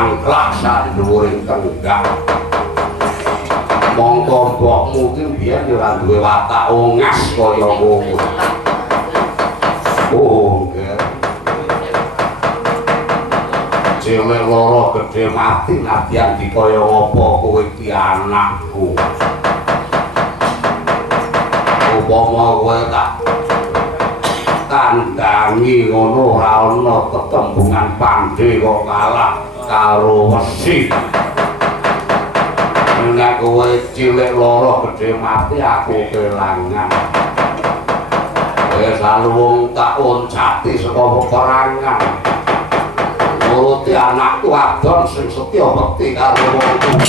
mangklak sak dhuwuring tenggak. Mongko mbokmu ki biyen yo ora duwe watak ongas kaya ngono. Oh, nggih. Cewek loro gedhe mati nadyan dikaya apa kowe iki anakku. Upama kowe tak kandangi ngono ora ana tetembungan pandhe kok kalah karo wesi. Nek kowe cilik loro gedhe mati aku kelangan. Kowe selalu wong tak oncati saka peperangan. Nuruti anakku adon sing setya bekti karo wong tuwa.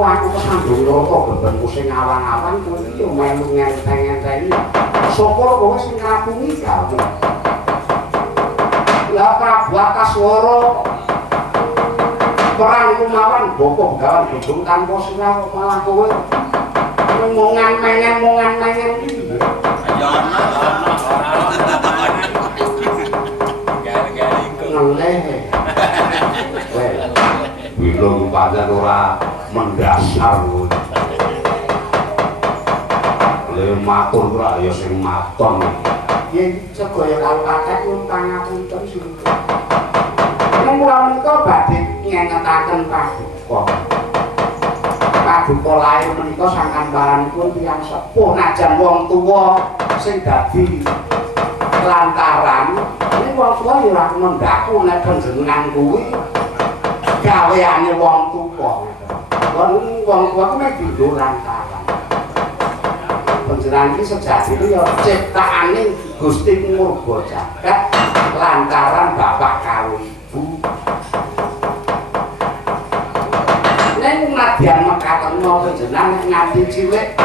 Aku kesandung rata bebenku sing awang-awang kuwi iki melu ngenteng-ngenteni. Sapa kowe sing ngabungi kae? Lah Prabu Akaswara perang kumawan bokong gawan gedung tanpa sirah kok malah kowe mongan-mengen iki. Ngeleh. Bilung pancen ora mendasar lho. Le matur ora ya sing maton. Yen segaya karo kakek pun pangapunten sing. Mula menika badhe ngengetaken paduka. Paduka lair menika sangan baranipun tiyang sepuh najan wong tuwa sing dadi lantaran ini wong tuwa ya ora mendaku nek panjenengan kuwi gaweane wong tuwa. Wong tuwa ku mek dindo lantaran. Panjenengan iki sejatine ya ciptaane Gusti Murga Jagat lantaran bapak karo ibu. Nek nadyan mekaten panjenengan nganti cilik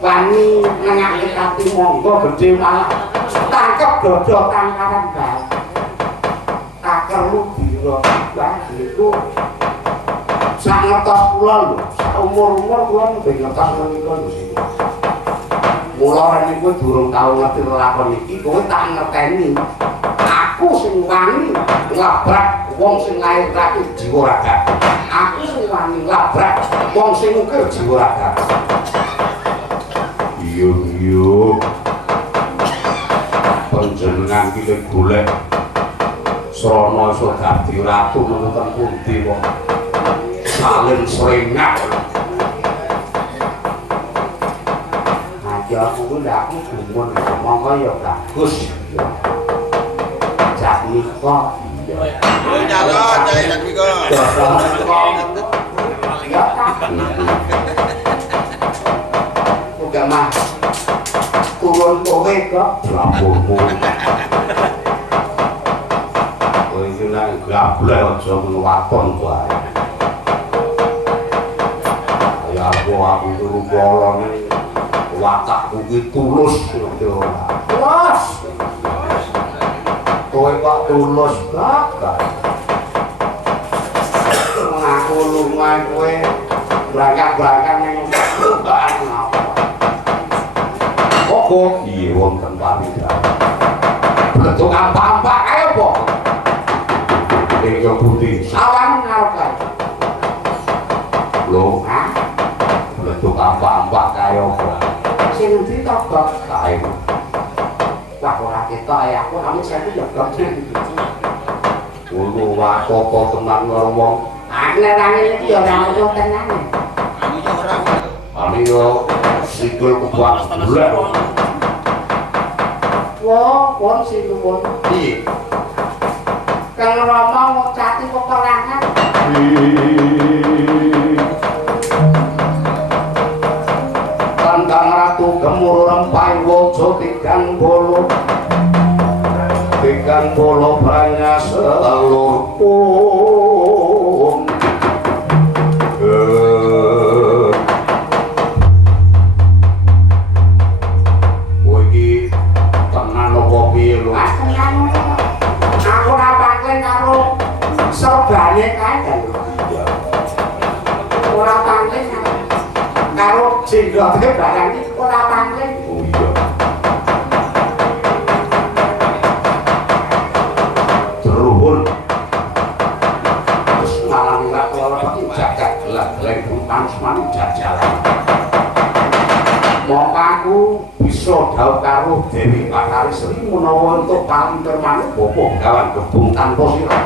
wani nengake kati monggo gedhe malah tangkep dada tangkaran bae. Kakerlu biro bae niku sak ngertos kula lho, sak umur-umur kula mung ngertos menika lho. Mula niku durung tau ngerti lelakon iki, kowe tak ngerteni. Aku sing wani nglabrak wong sing lairake jiwa raga. Aku sing wani nglabrak wong sing ukir jiwa raga. Iya. Panjenengan iki golek srana iso dadi ratu nenten pundi kok. Saling srengak. Ya aku ndak aku gumun monggo ya bagus. Jak nika. Yo nyalon cah jak nika. Ya tak. Uga mah. Turun kowe kok lampurmu. Kowe iki nang gableh aja ngwaton wae. Ya aku turu polone watakku ki tulus ngerti ora. Tulus. Kowe kok tulus banget. Aku lunga kowe berangkat ning perubahan apa. Kok iya wonten pamidhan. Bentuk apa-apa kae apa? Ing putih sawan ngarep kae. Lho, ha? Bentuk apa-apa kae apa? Sing endi to kok kae. Wah ora ketok ya aku kami saya yo kerja gitu. Kulo apa tenan karo wong. Nek rane iki yo ora ono tenane. Ami yo sikil kuat bulan. Wah, pon sing nuwun. Piye? Kang Rama ngocati peperangan. Kandang ratu gemuruh rempaing waja tigang bolo Ikan polo banyak selurung Wagi tenan apa piye lho aku rapaklen karo sorbane kae lho ora panglen karo jenggote barang iki ora panglen oh iya teruhun terus malam ora jagat gelap-gelap bukan semani jajalan mongko aku bisa dhaup karo Dewi Bakari Sri menawa entuk palinter manuk bopo gawan gebung tanpa sirah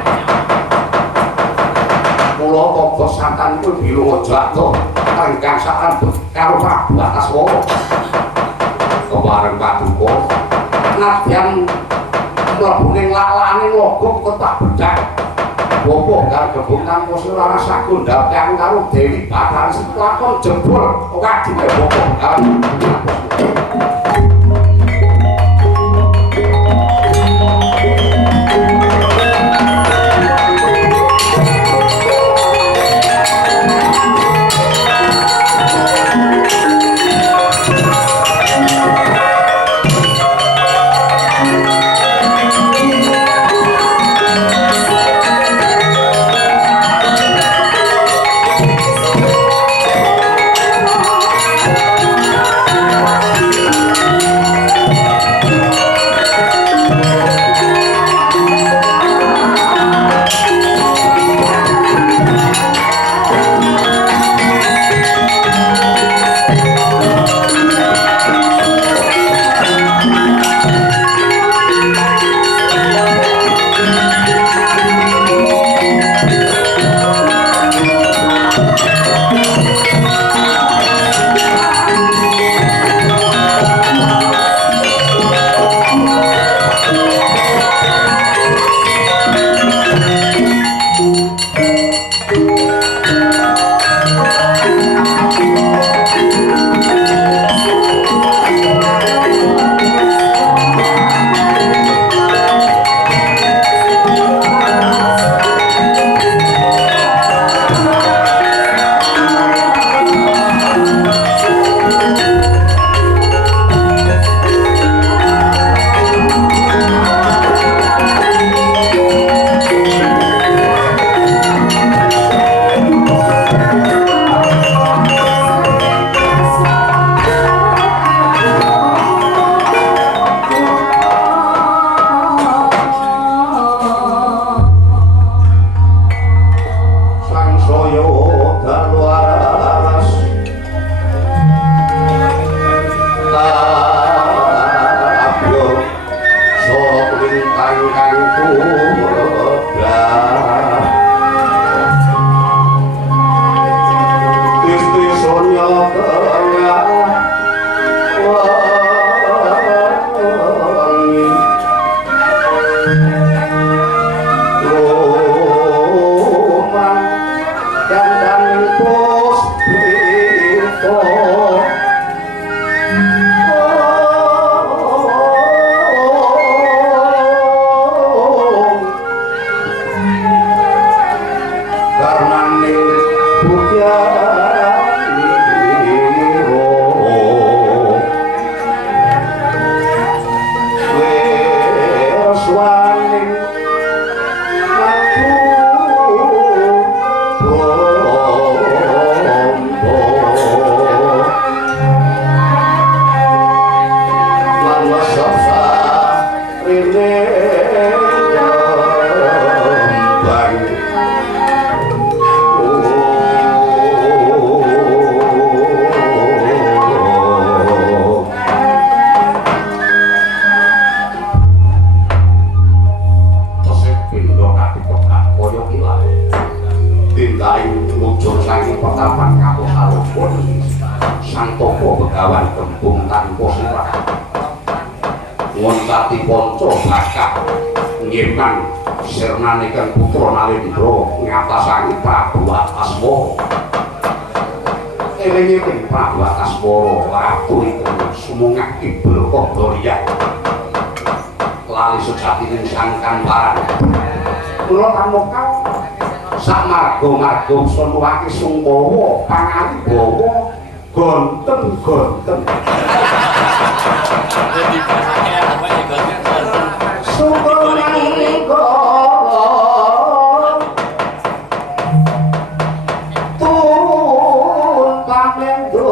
mula tata santan kuwi bilung jatuh renggang sakan karo Prabu Ataswara kebareng paduka nadyan mlebu ning lalane logok tetap bedak bopo karo gebung tanpa sirah rasa gondhal karo Dewi Bakari Sri lakon jebul wadine bopo gawan Wontati ponco bakal ngiman sirnanikan putra Nalendra ngatasani Prabu Ataswara. Elingipun Prabu Ataswara ratu ingkang sumungah Ibraka Gloria. Lali sejati ning sangkan barang. Kula kamukau sak marga-marga Sonuwaki Sungkawa pangali bawa gonten-gonten. Jadi bahasanya apa ya gonten? Sungkawa tun pamendo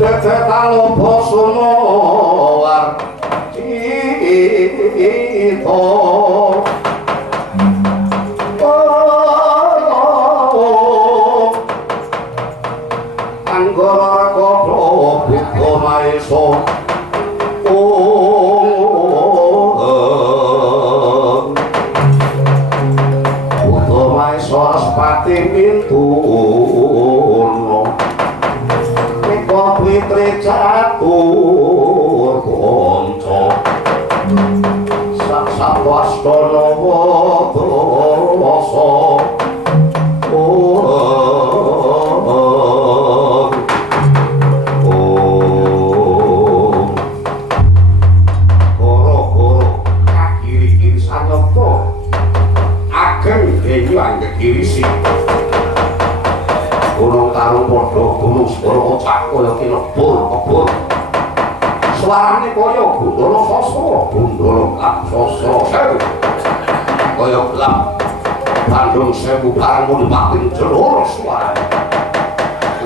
tete talopo Sunowar Cito Anggara Kodro Buddha Maeso Buddha Maeso Aspati Mintuno Mika Fitri Catur Konco Saksapwastana Wadasa Kirisi Gunung Tarung Podo, Gunung Segoro Kocak, kaya kebul suarane kaya Gundolo Sosro, Gundolo Sosro kaya gelap Bandung Sewu Barang Makin jelur suarane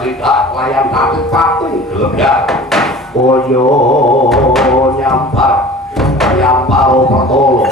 lidah layan pating gelebyak kaya nyampar Pertolo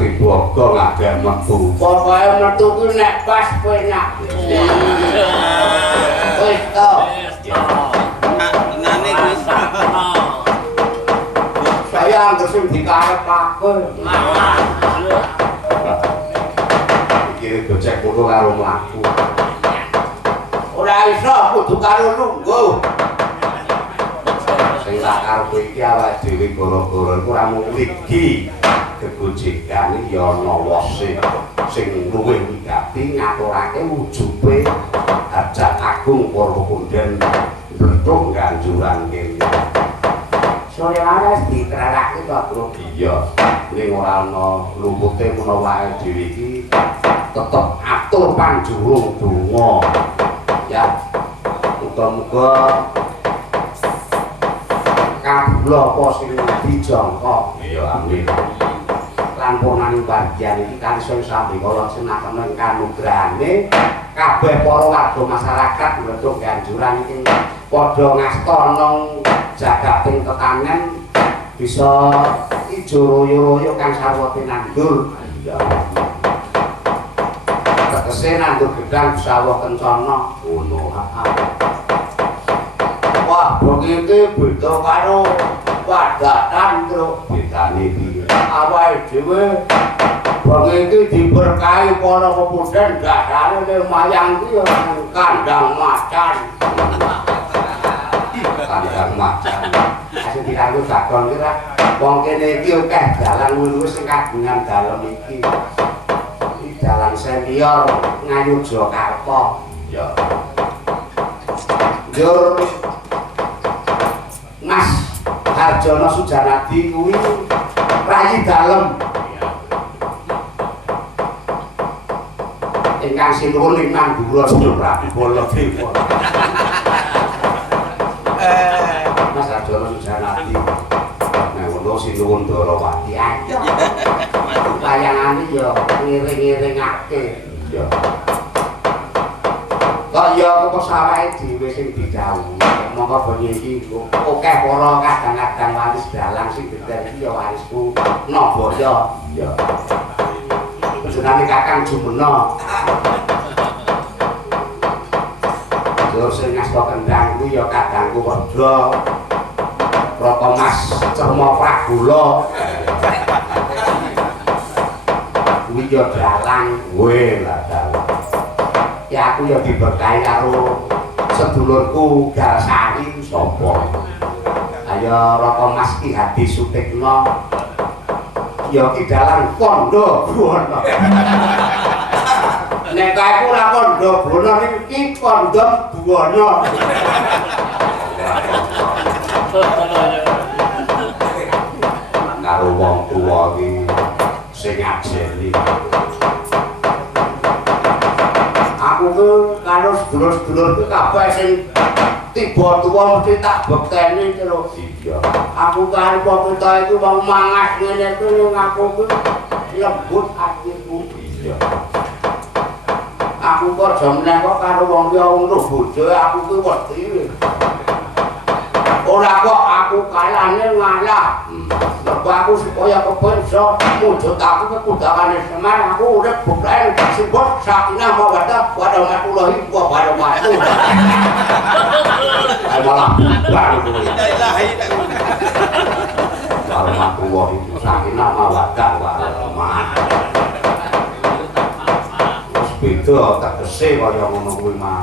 Wiboga ngagem metu. Pokoke metu ku nek pas penak. Wis to. Nane wis. Saya anggere sing dikarepake. Iki gocek kudu karo mlaku. Ora iso kudu karo lungguh. Sing tak karepe iki awake dhewe gara-gara iku ora mung mligi. Kegojekan iki ya ana wose sing luwih wigati ngaturake wujube hajat agung para konden bentuk ganjuran kene. Sore waras diterarake kok, Bro. Iya. Ning ora ana lupute menawa awake dhewe iki tetep atur panjurung donga. Ya. Muga-muga kabula apa sing dijangka. Iya, amin. Lampunan bagian iki kan sing sami kala senaken ing kanugrahane kabeh para warga masyarakat bentuk ganjuran iki padha ngasta nang jagating tetanen bisa ijo royo-royo kang sarwa pinandur. Iya. Tegese nandur gedang sawah kencana ngono. Wah, begitu beda karo wadatan, Bro. Bedane piye? Awake dhewe begitu diberkahi para pemuda dasare mayang ki ya kandang macan. Kandang macan. Asing dikanggo bakon ki ra. Wong kene iki akeh dalan lurus sing kagungan dalem iki. Iki dalan senior Ngayur Jakarta. Ya. Jur Mas Harjono Sujanadi kuwi rayi dalem. Ingkang sinuwun ing Mandura Prabu Baladewa. Mas Harjono Sujanadi. Nah, ngono sinuwun Darawati aja. Layangane ya ngiring-ngiringake. Ya. Kok ya kok sawake dhewe sing didhawuhi. Monggo bengi iki akeh para kadang-kadang waris dalang sing gedhe iki ya warisku Nabaya. Ya. Jenenge Kakang Jumena. Terus sing ngasta kendang kuwi ya kadangku Wedha. Raka Mas Cerma Pragula. Kuwi ya dalang, we lah dalang. Ya aku ya diberkahi karo sedulurku Galsari sapa. Ayo Raka Mas Ki Hadi Sutikna. Ya ki dalang Kandha Brana. Nek kae ku ora Kandha Brana iki Kandha Buwana. Karo wong tuwa iki sing ajeni. Aku ku karo sedulur-sedulurku kabeh sing tiba tuwa mesti tak bekteni terus. Iya. Aku karo kita iku wong mangas ngene kuwi aku ku lembut atiku. Iya. Aku kok jane kok karo wong liya ngono bojo aku ku wedi. Ora kok aku kalane ngalah. Sebab aku supaya kebenso mujud aku kekudangane Semar aku urip bukan disebut Sakinah Mawaddah Warahmatullahi Wabarakatuh. Ayo malah baru kuwi. La ilaha illallah. Warahmatullahi Sakinah Mawaddah Warahmatullahi. Wis beda tegese kaya ngono kuwi mah.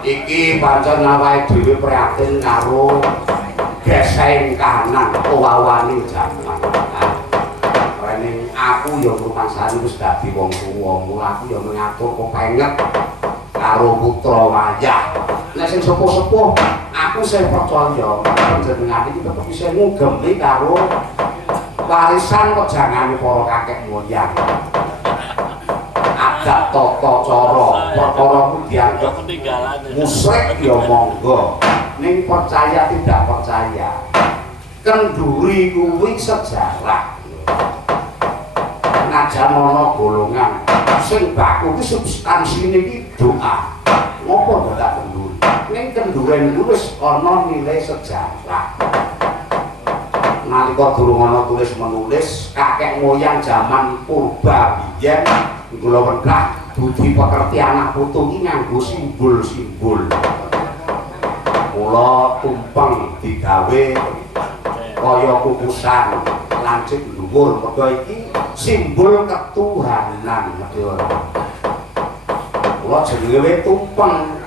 Iki pancen awake dhewe prihatin karo geseng kahanan owawani jaman. Rene aku ya rumangsane wis dadi wong tuwa, mula aku ya mengatur kepenget karo putra wayah. Nek sing sepuh-sepuh aku sing percaya panjenengan iki tetep isih ngugemi karo warisan kejangane para kakek moyang. Adat tata cara perkara kuwi dianggep musyrik ya monggo. Ning percaya tidak percaya kenduri kuwi sejarah. Najan ana golongan sing baku ki substansine iki doa. Ngopo dadak kenduri? Ning kenduren kuwi wis ana nilai sejarah. nalika durung ana tulis menulis kakek moyang zaman purba biyen kula wedah budi pekerti anak putu iki nganggo simbol-simbol. Mula tumpeng digawe kaya kukusan lancip dhuwur mergo iki simbol ketuhanan ngerti ora. Mula jenenge tumpeng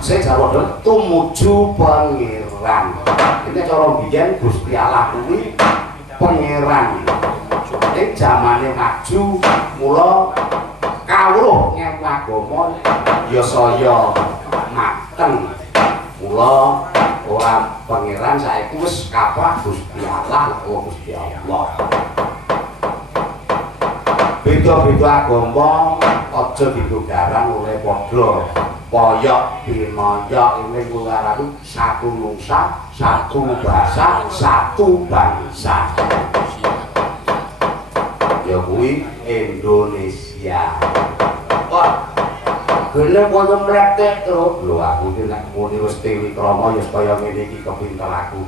saya jawab tumuju pangeran. Ini cara biyen Gusti Allah kuwi pangeran. Ning zamane maju mula kawruh ngewu agama ya saya mateng. Mula ora pangeran saiki wis kaprah Gusti Allah, Gusti Allah. Beda-beda agama aja ditugaran oleh padha. Poyok pinoyok ini ngararu satu nusa, satu bahasa, satu bangsa. Ya kuwi Indonesia. Wah, gene koyo mletek terus. Lho aku iki nek muni wis Dewi Krama ya kaya ngene iki kepinter aku.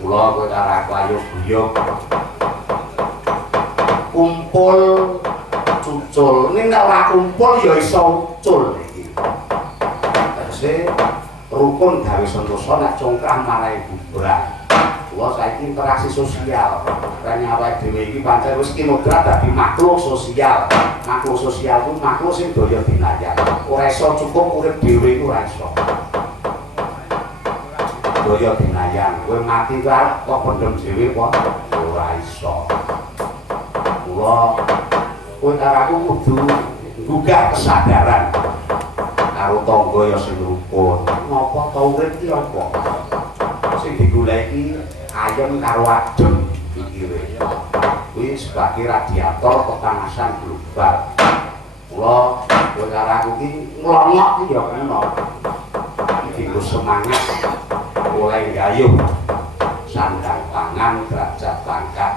Kula kowe karo aku ayo guyub. Kumpul cucul, ini nek ora kumpul ya iso ucul iki. Tegese rukun gawe sentosa nek congkrah marahi bubrah. Kula saiki interaksi sosial. Rene awake dhewe iki pancen wis kinodrat dadi makhluk sosial. Makhluk sosial ku makhluk sing daya dinayak. Ora iso cukup urip dhewe iku ora iso. Daya dinayak, kowe mati wae kok pendem dhewe kok ora iso. Kula kowe karo aku kudu nggugah kesadaran karo tangga ya sing rukun. Napa ta urip iki apa? Sing digoleki ayem karo adem pikire. Kuwi sebagai radiator kepanasan global. Kula kowe karo aku iki nglongok iki ya kena. Iki lho semangat oleh gayuh sandang pangan derajat pangkat.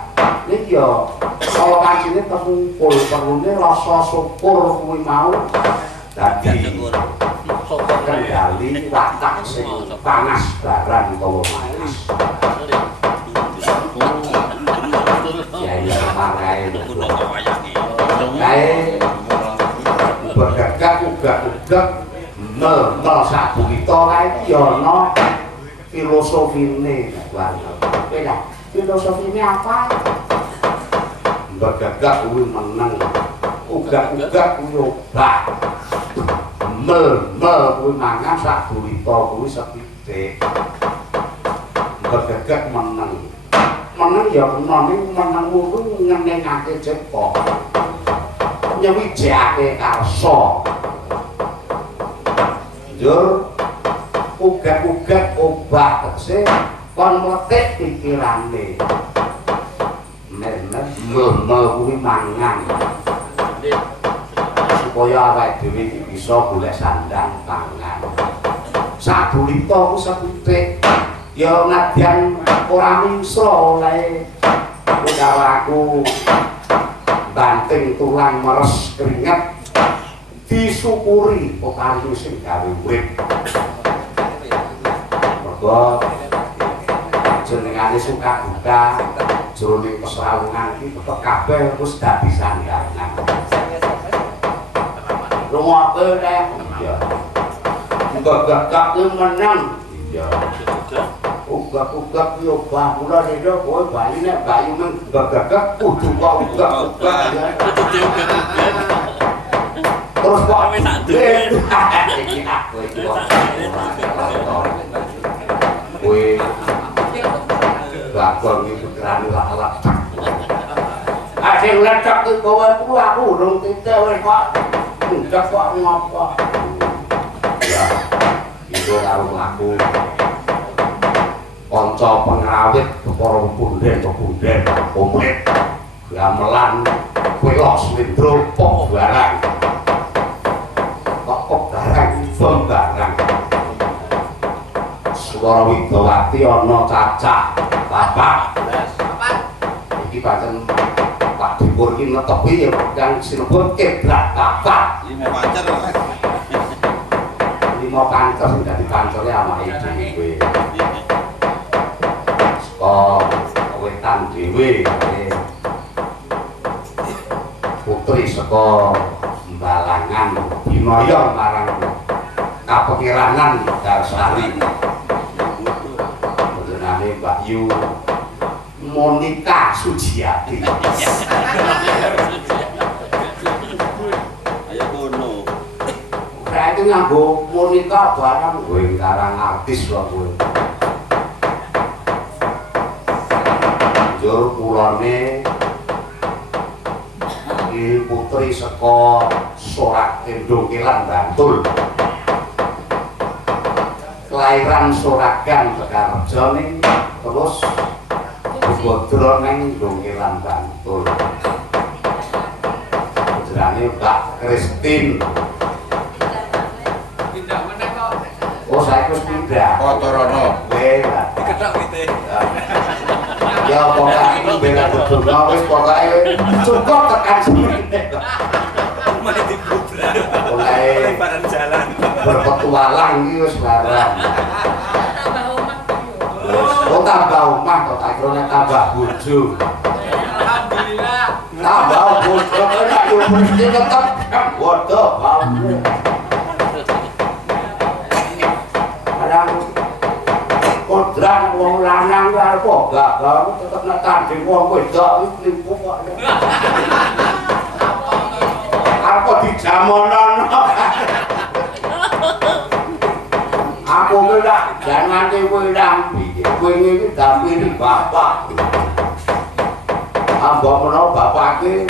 Niki ya kalau kancine terkumpul perlune rasa syukur kuwi mau dadi kendali watak sing panas barang utawa manis. Ya iya marae. Kae bergagak ugak-ugak mel sabu kita kae iki ya ana filosofine banget. Beda. Filosofine apa? Bergagak kuwi meneng, ugak-ugak kuwi obah, mel kuwi mangan sak gurita kuwi sethithik. Bergagak meneng ya kena ning menengmu kuwi ngenengake cepo, nyewijake karsa. Njur ugak-ugak obah tegese kon mletik pikirane. Mel kuwi mangan supaya awake dhewe iki bisa golek sandang pangan. Sadurita ku sethithik ya nadyan ora mingsra oleh karo aku banting tulang meres keringet disyukuri paring sing gawe urip. Mergo jenengane suka duka jroning kesrawungan iki tetep kabeh wis dadi sandhangan. Rungokke nek iya. Gagak ki menang. Iya. Ugak-ugak yo bah kula reda kowe bali nek bayu men gagak kudu kok ugak-ugak ya. Terus kok wis tak duwe. Iki aku iki kok. Kowe bakal iki pikiran lak-lak. Sing lecek iki kowe ku aku urung titik wis kok. Enggak kok ngopo. Ya. Iku karo mlaku. Kanca pengrawit para punden komplit. Gamelan kuwi slendro pok barang. Kok barang barang. Swara Widawati ana cacah. Bapak. Iki pancen Pak Dipur iki netepi yang sinebut kiblat bapak. 5 pacar. 5 mau kantor sing dadi kancane awake dhewe. Saka wetan dhewe putri saka Balangan Binoyo marang Kapekiranan Darsari. Jenenge Mbak Yu Monika Sujiati. Ayo kono. Berarti nganggo Monika barang kowe karang artis kok kowe. Jur kulone iki putri saka Sorak Endongkelan Bantul. Kelahiran Soragan Tegalrejo ning terus Bodro ning Endongkelan Bantul. Jenenge Mbak Kristin. Pindah meneh kok. Oh, saya wis pindah. Kotorono. Bela. Diketok gitu. Ya pokoknya bela betul. Wis pokoke cukup tekan sini. Mulai dibubrak. Mulai Lebaran jalan. berpetualang iki wis barang. Oh, tambah omah kok tak kira tambah bojo. Alhamdulillah. Tambah bojo nek yo mesti tetep bodoh kamu. Kadang kodran wong lanang karo gak kamu tetep nek tanding wong wedok iki nipu kok. Apa dijamonono. Aku kira jangan kowe rambi. Kowe iki dampiri bapak. Ambok menawa bapak iki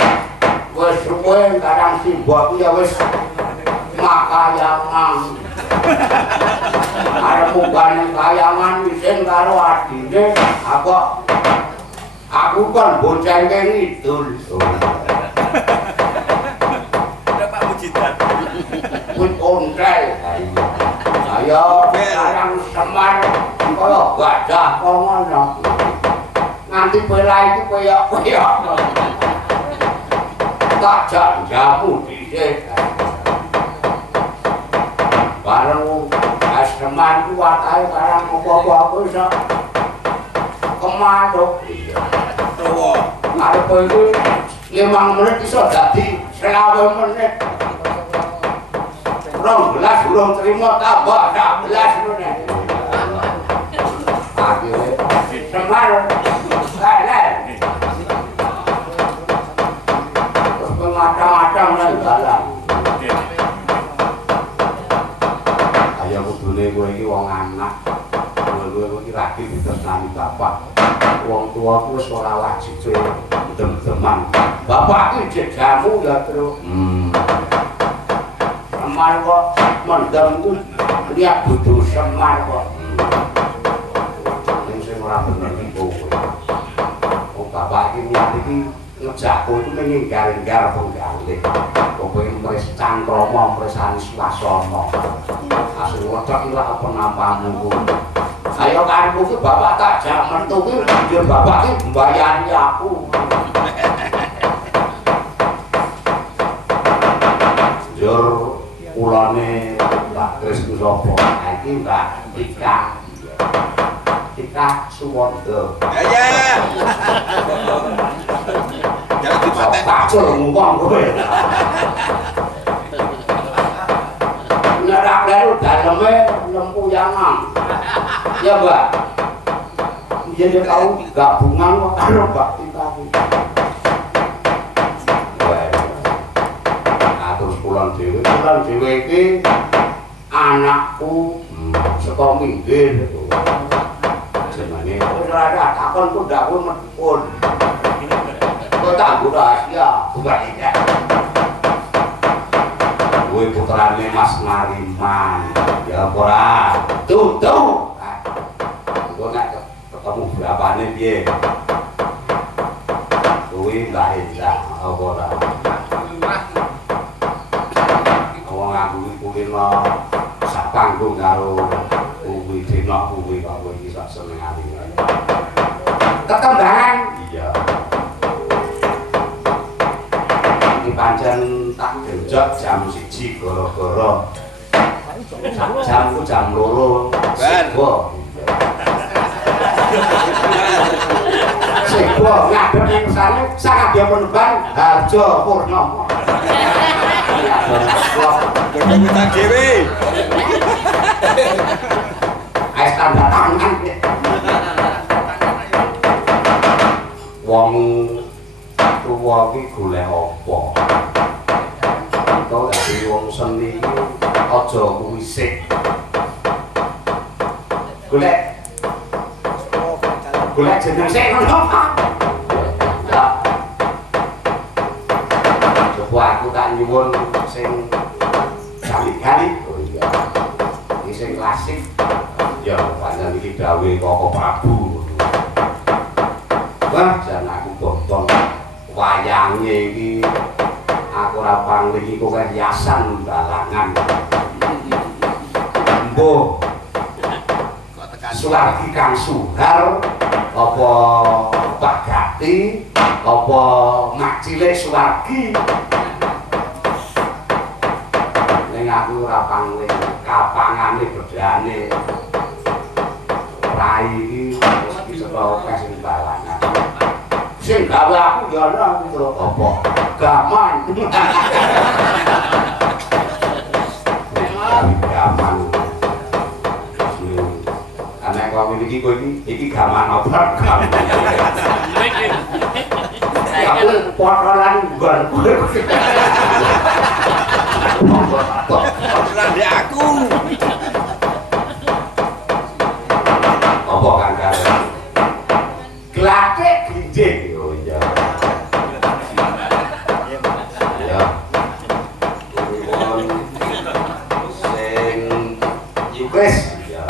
wis suwe kadang simbok ya wis makayangan. Arep mungkane kayangan isin karo adine, aku kon boncengke ngidul. Ada Pak Mujidan. Wit ontel. Ayo sekarang Semar kaya gajah kok ngono. Nganti bela iki koyo tak jamu dhisik. Bareng Semar ku watahe barang apa-apa aku iso kemaduk. Tuwa. Arep iki 5 menit iso dadi 20 menit. 12 belum terima tambah 16 menit. Akhirnya Semar kalah. Terus macam-macam lah dalam. Ayo kudune kowe iki wong anak. Kowe iki lagi ditresnani bapak. Wong tua ku wis ora wajib dem-deman. Bapak iki jamu ya, Tru. Semar kok mendem ku lihat butuh Semar kok. Yang sing ora bener iki kowe. Oh bapak iki niat iki ngejak kowe itu menginggar-inggar penggalih. Kowe pengen mres cangkrama, mresani swasana. Asli wedok iki lak apa nampamu kowe. Ayo karepku ki bapak tak jak mentu ki yo bapak ki mbayani aku. Jur ulane Mbak Kris ku sapa? Iki Mbak Tika Suwondo. Ya. Jangan dipatek. Pacul ngomong kowe. Nerak leru daleme lempuyangan. Ya, Mbak. Dia tahu gabungan kok karo Mbak Tika. Terus pulang dhewe iki anakku saka minggir. Jenenge ora ada takon ku ndak pun medhun. Kok tak rahasia, bukan tidak. Kowe putrane Mas Nariman. Ya ora. Tuh. Kok nek ketemu berapane piye? Kowe Mbak Hendra apa ora? Wong aku iki kulino sak panggung karo kuwi dina kuwi kok kowe iki sak senengane. Ketembangan. Iya. Iki pancen tak genjot jam 1 gara-gara jam loro sego sego ngadep ning sana sangat dia peneban Harjo Purnomo Berkomentar dewe. ais tanda tangan wong tuwa iki golek apa kok dadi wong seni aja kuwisik golek jeneng sing ngono coba aku tak nyuwun sing kali-kali oh iya iki sing klasik ya pancen iki dawuhe Koko Prabu wah jan aku bontong wayange iki aku ora pangling iku hiasan balangan mbuh Suwargi Kang Suhar apa Pak Gati apa Mak Cilik Suwargi ning aku ora pangling kapangane bedane rai iki wis bisa akeh sing balangan sing gawe aku ya ana gitu apa gaman gaman ana kok iki kok iki gaman apa gaman aku potolan nggon Potolan di aku. apa kan karo glathik ginjing oh iya ya sing yukris ya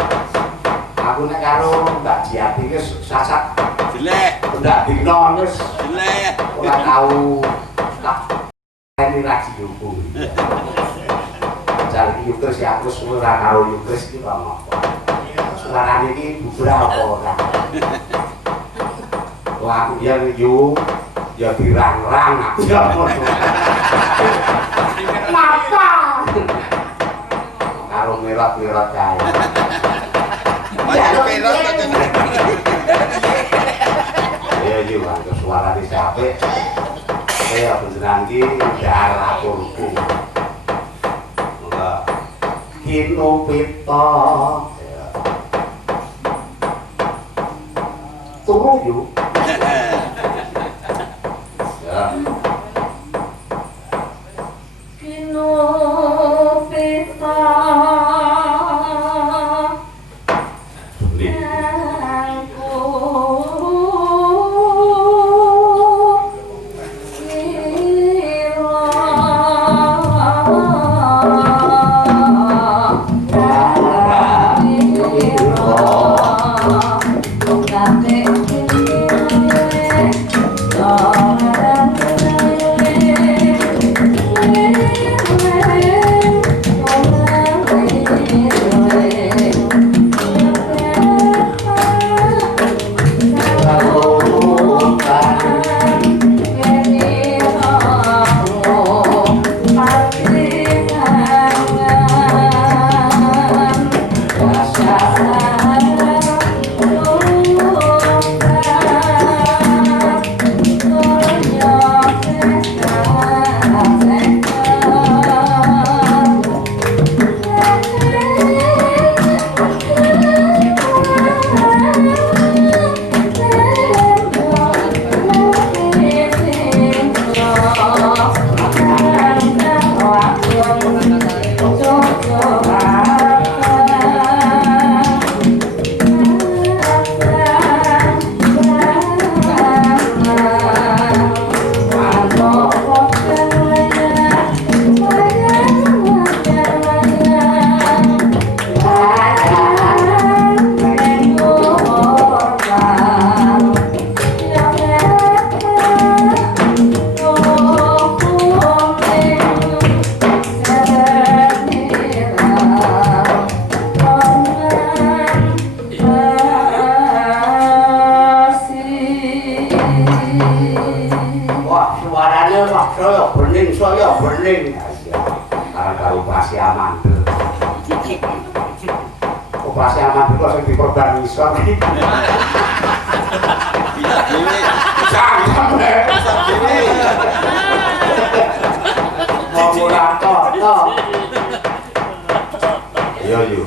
aku nek karo Mbak Jiati ki sasat Jelek. ndak dino wis Jelek. ora tau tak ini lagi hukum jadi yukris ya aku ora karo yukris ki apa suarane iki beberapa orang wah aku dia yo ya dirang-rang aku ya kenapa karo merot-merot kae Masih perot aja. ya yo anggo suarane capek ya beneran iki darah aturku enggak kino pita turu yuk ya Kino pita ini kok sing dikorban iso iki. Bisa gini. Jangan. Bisa gini. Mau ora tok. Yo yo.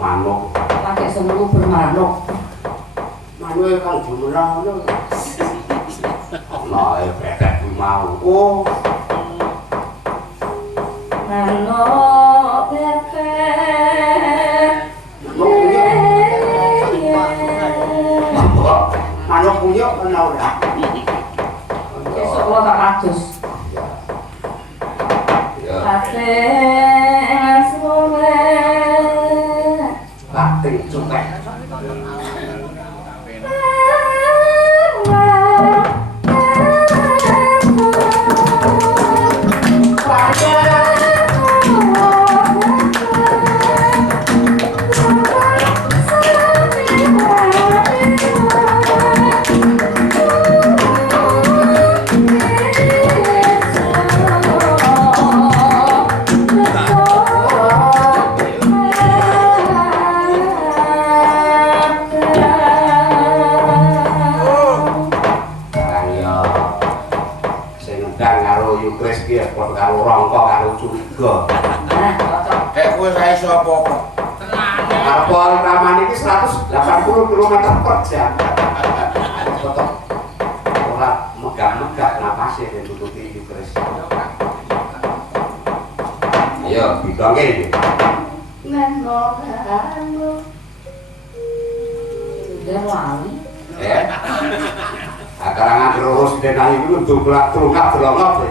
Manuk pakai semulu bermanuk manuk kan jumlah ono bebek mau manuk bebek manuk punya ana ora esuk kula tak adus ya Batik cuek. Karo rongko karo curiga. Kayak kowe ra iso apa-apa. Kapal Raman iki 180 km per jam. Tetep ora megah-megah napase yen tututi Yukres. Ayo bidonge iki. Neno karo. Derwali. Karangan terus denah iku ndungklak trungkak delongok.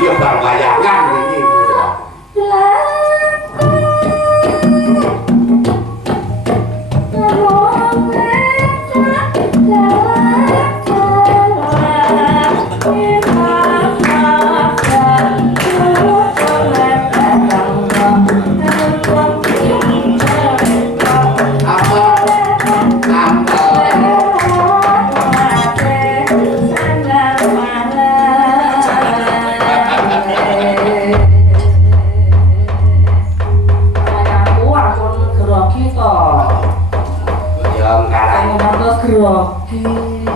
Iya berbayangan ini.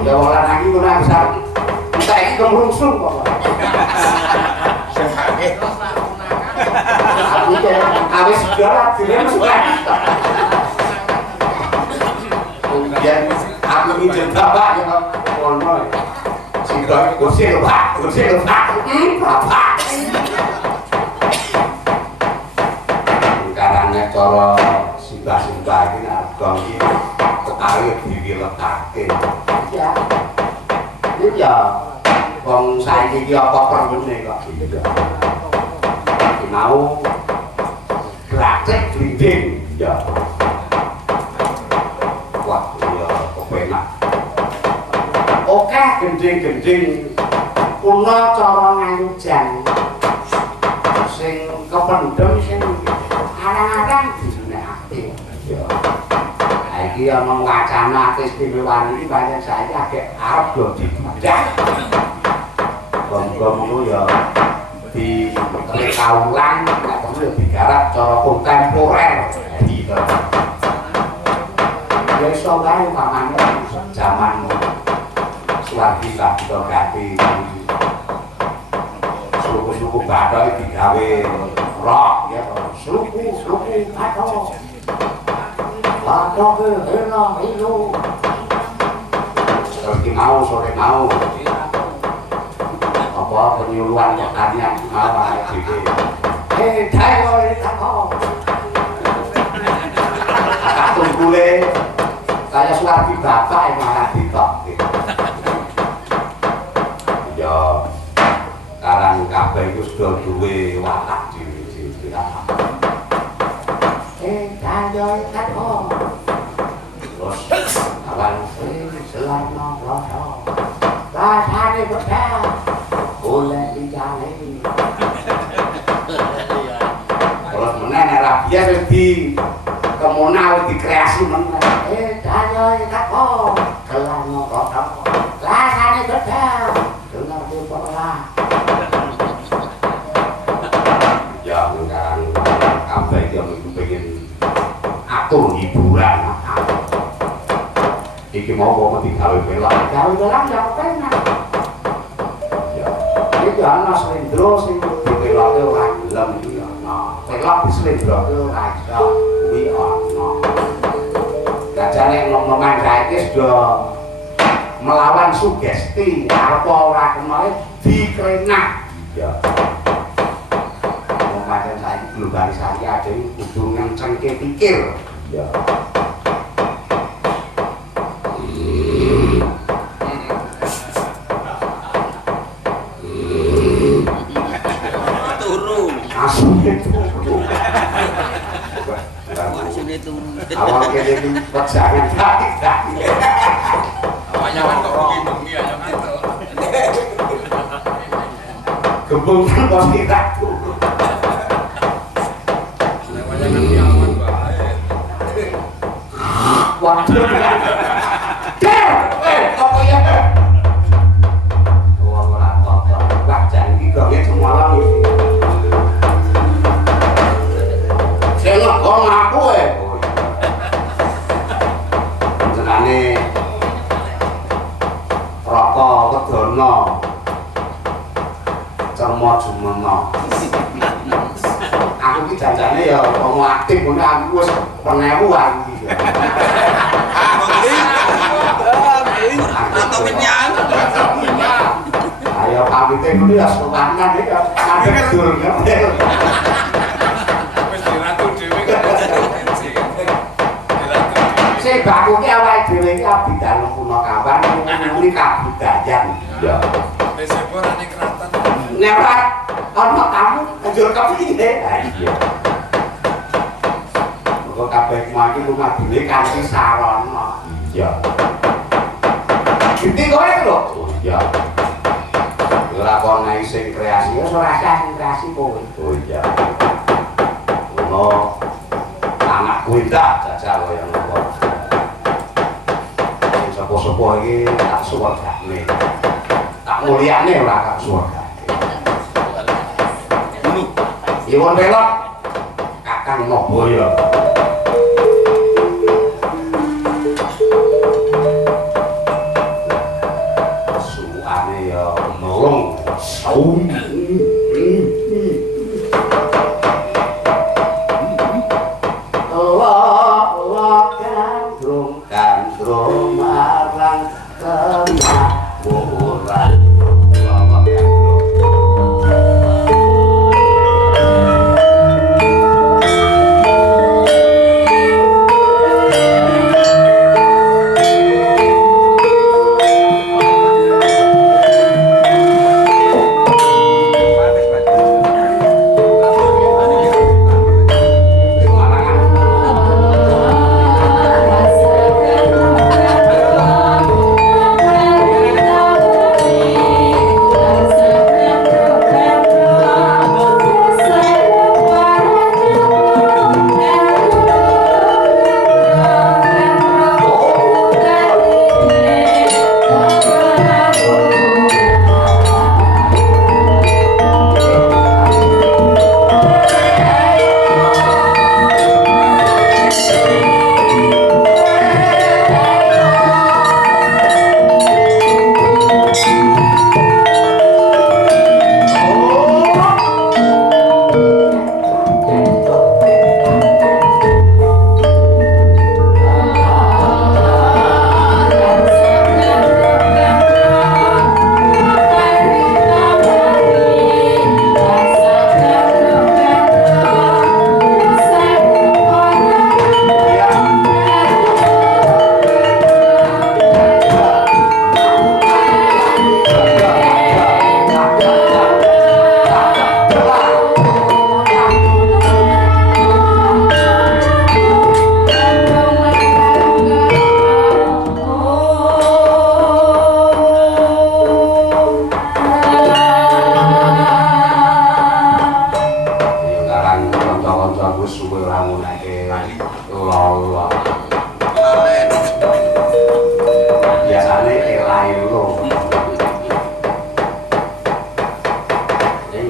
Ya wong lanang iki ora bisa entek iki kemrungsung kok. Sehake. Aku iki awis segala dhewe suka. Kemudian aku iki bapak ya ngono. Sing kursi lho Pak, bapak. Karane cara simbah-simbah iki harga iki ketawi diletake. Ya. Iya. Wong saiki iki apa perlune kok. Iya. Mau praktek glinding. Ya. Wah, iya kepenak. Oke, gending-gending kuna cara ngayujan sing kependhem sing arang-arang disunekake ya iki ana wacana keistimewaan iki banyak saya agak arep do dibedah gom-gom ya di kaulan nek perlu digarap cara kontemporer gitu ya iso wae pamane zaman suwardi tak kita ganti suku-suku Batak digawe rock ya suku Batak Batak ke helo terus mau sore mau apa penyuluhan pertanian mau iki dayo tako tunggule saya suwardi bapak yang malah ditok ya karang kabeh iku sudah duwe watak dhewe-dhewe dayo tako terus awan selama rodo rasane bedah oleh dijale terus meneh rabies wis di kemunal di kreasi meneh dayo tako selama rodo rasane bedah dengar diperlah ya sekarang kabeh iki pengen atur hiburan iki mau kok digawe pelak ya penak ya iki ana slendro sing dipelake ora gelem iki ana pelak dislendroke ora iso kuwi ana kajane ngomong-ngomong iki sudah melawan sugesti apa ora kemarin dikrenak ya pancen saiki globalisasi ada kudu ngcengke pikir ya turu asune turu awal kene iki pejangan tadi awalnya kan kok begini aja gitu gembung kok tidak waduh apa ya ora apa-apa wah janji kok semua lagi sing ngomong aku jenenge rokok kedono cermo jumono aku ki janjane ya wong aktif ngono aku wis 1000 iki atau kenyang ayo pamite kudu ya sowanan iki kadang dur ngepel wis diratu dhewe sing bakuke awake dhewe iki abidal kuno kawan muni kabudayan ya wis ora ning keraton nek ana tamu njur kepiye iya kok kabeh mati rumah dhewe kanthi sarana iya Gede kowe lho. Oh iya. Ora kok nai sing kreasi, ora sah sing kreasi kowe. Oh iya. Ono anak kuwi tak jajal kaya ngono. Sing sapa-sapa iki tak suwegane. Tak mulyane ora tak suwegane. Iwon belok Kakang Noboyo. Saung kandrung marang kemakmuran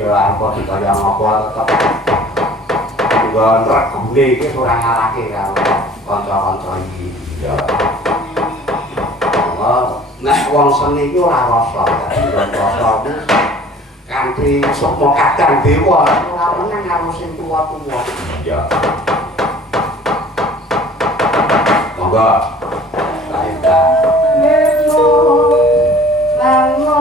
ya apa dikaya ngopo tetep nggon regune iki ora ngarake karo kanca-kanca iki ya nek wong seni iki ora rasa rasa kanthi sukma kadang dewa ora meneng karo sing tuwa-tuwa ya monggo baiklah neno nano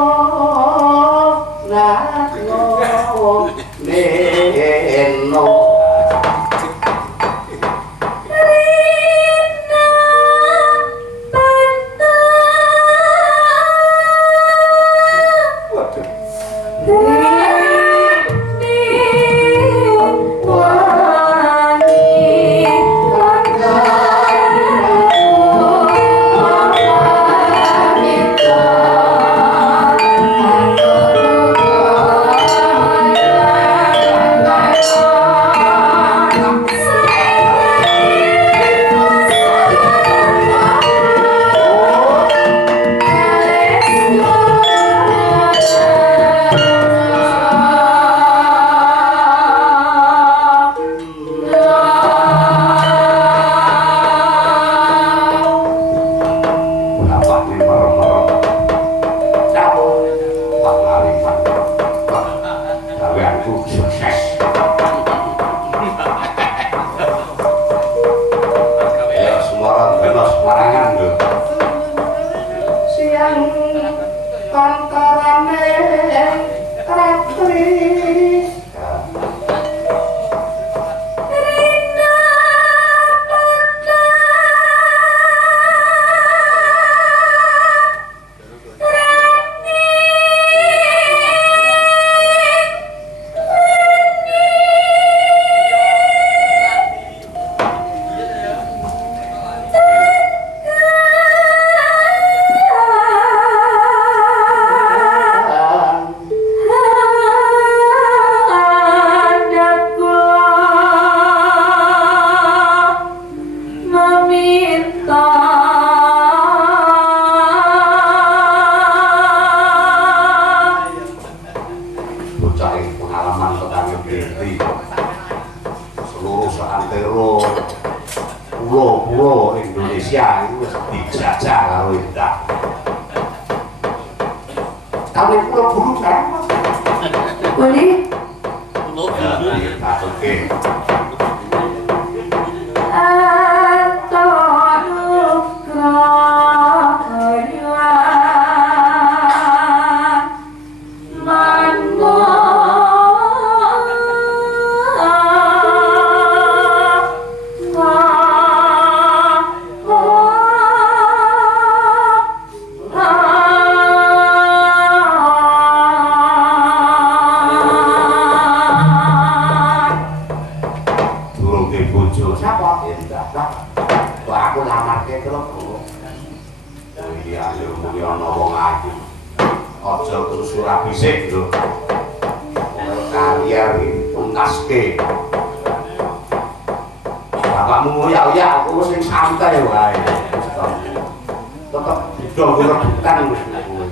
Indonesia itu dijajah karo Indah. Kami pulau bulu kan? Boleh? Oke. Bapakmu ya aku sing santai wae. Tetep didol rebutan wis kowe.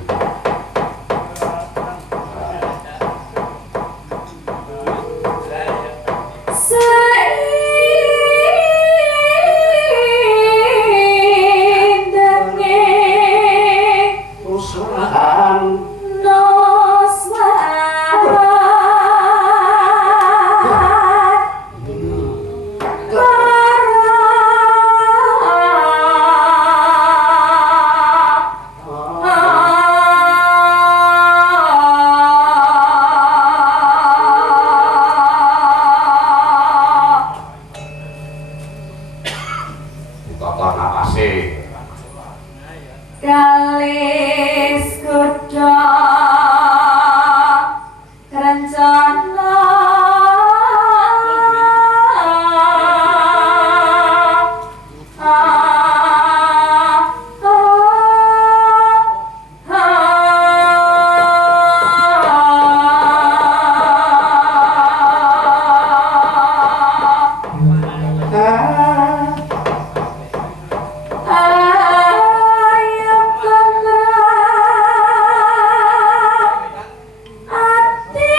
Ati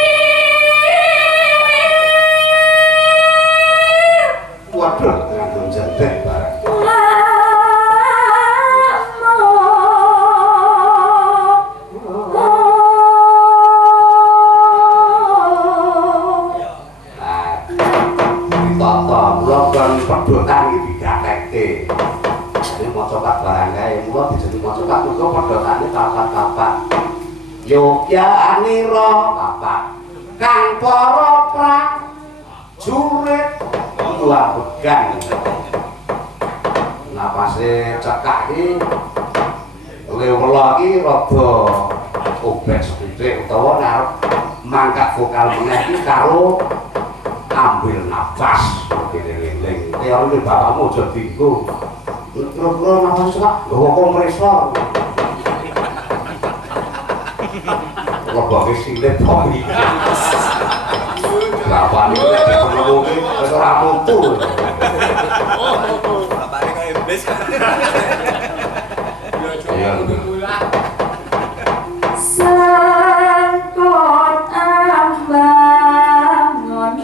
Yogyanira bapak kang para prajurit labugan napase cekak iki lewela iki rada obek sithik utawa arep mangkat vokal meneh iki karo ambil nafas eling-eling kaya ngene bapakmu aja dienggo terus nafas kok nggawa kompresor leboke silet kok iki bapak niku nek dipenuhi wis ora mutu bapaknya kayak iblis ya Sangkot ambangon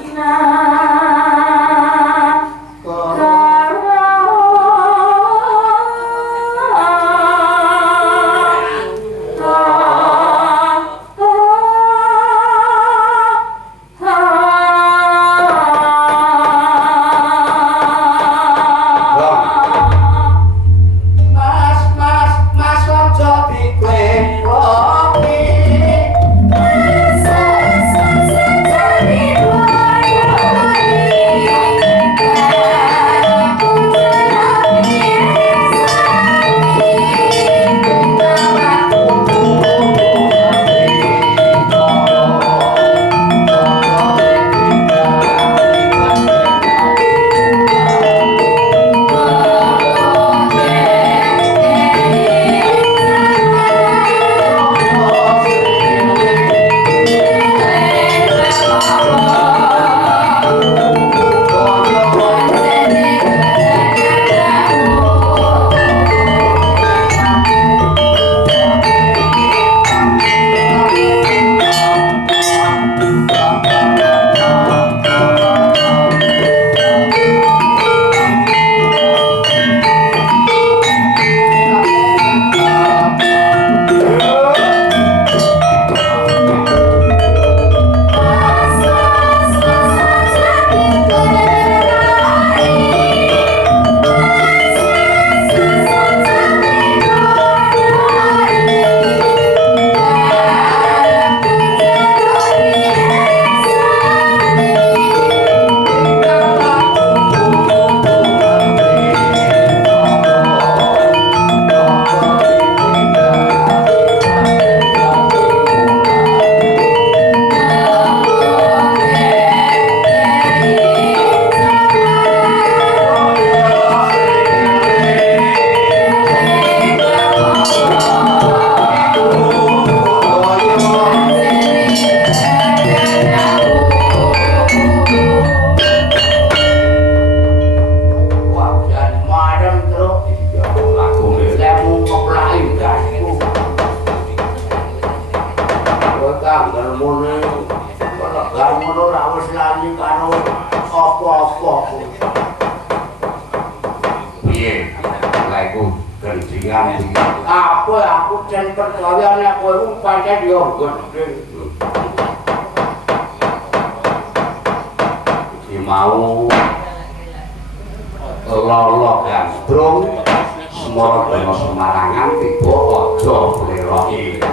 aku jan percaya nek kowe ku pancen yo gedhe. Iki mau lolo gandrung semara dana Semarangan tiba aja bleroki.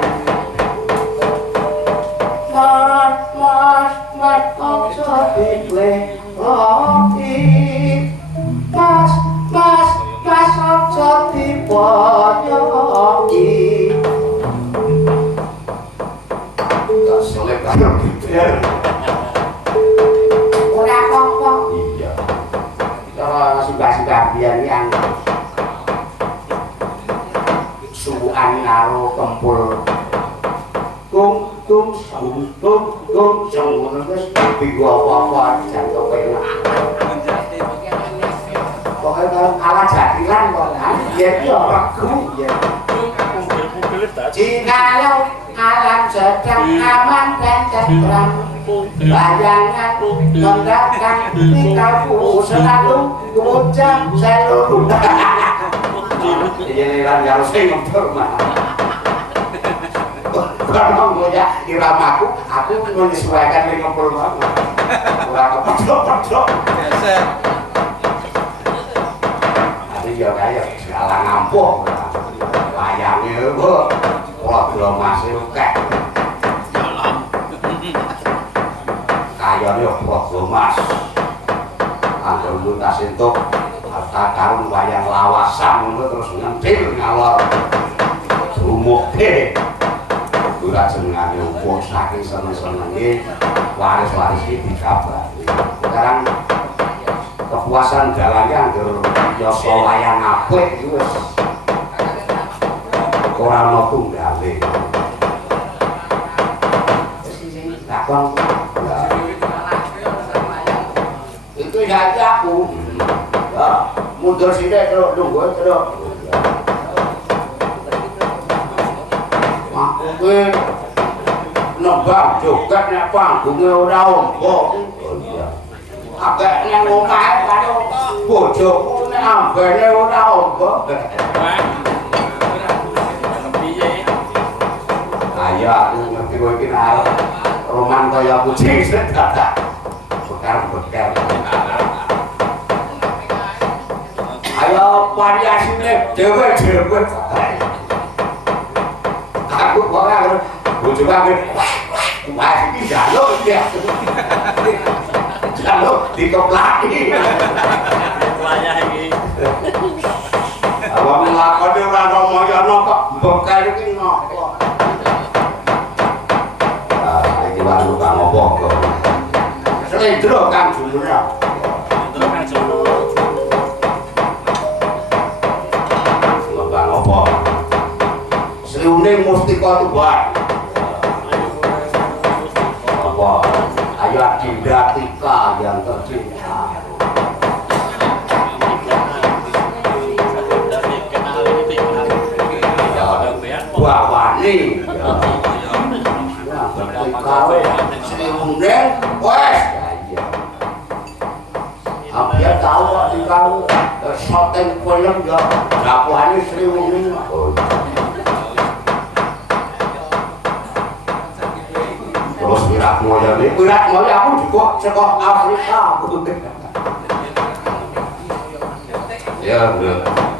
Mas aja dibleroki. Mas aja diboyoki. Tak selek karo gitar. Ora apa-apa. Iya. Cara simbah-simbah biyen yang suwukan karo kempul. Kum ngono wis dienggo apa-apa jantung penak. Pokoknya ala jadilan kok ya iki ora regu ya. Jikalau alam sedang aman dan tentram, bayangan mendatang tinggalku selalu hujan seluruh. Ini kan harus ngempur mah. Karena ya iramaku, aku menyesuaikan dengan ngempur mah. Ora kepedok-pedok. Biasa. Ya kayak segala ngampuh layangnya program masih oke kayaknya program mas anggur lutas itu harta karun wayang lawasan terus ngentil ngalor rumuk deh udah jenengane umpuk saking seneng-senengnya waris-waris ini dikabar sekarang kepuasan jalannya anggur yoso wayang apik itu orang mau tunggale takon itu saja aku ya mundur sini terus nunggu terus aku gue nembang joget nek panggungnya ora ombo agak nang omahe karo bojoku nek ambene ora ombo ayo aku ngerti kowe iki arep roman kaya kucing sedadak bekar ayo variasine dhewe-dhewe aku ora bojoku aku wah iki jaluk ya jaluk dikoplaki wayah iki awak nglakoni ora ngomoyono kok bekar iki ngopo baru kang opo kok slendro kang jumur kang opo sriune mustika tuban apa ayo Dinda Tika yang tercinta Wawani kau Sri Undeng wes dia tahu di kau syuting film ya dakwahnya Sri Undeng terus Wirat Moya aku juga sekolah Afrika ya bener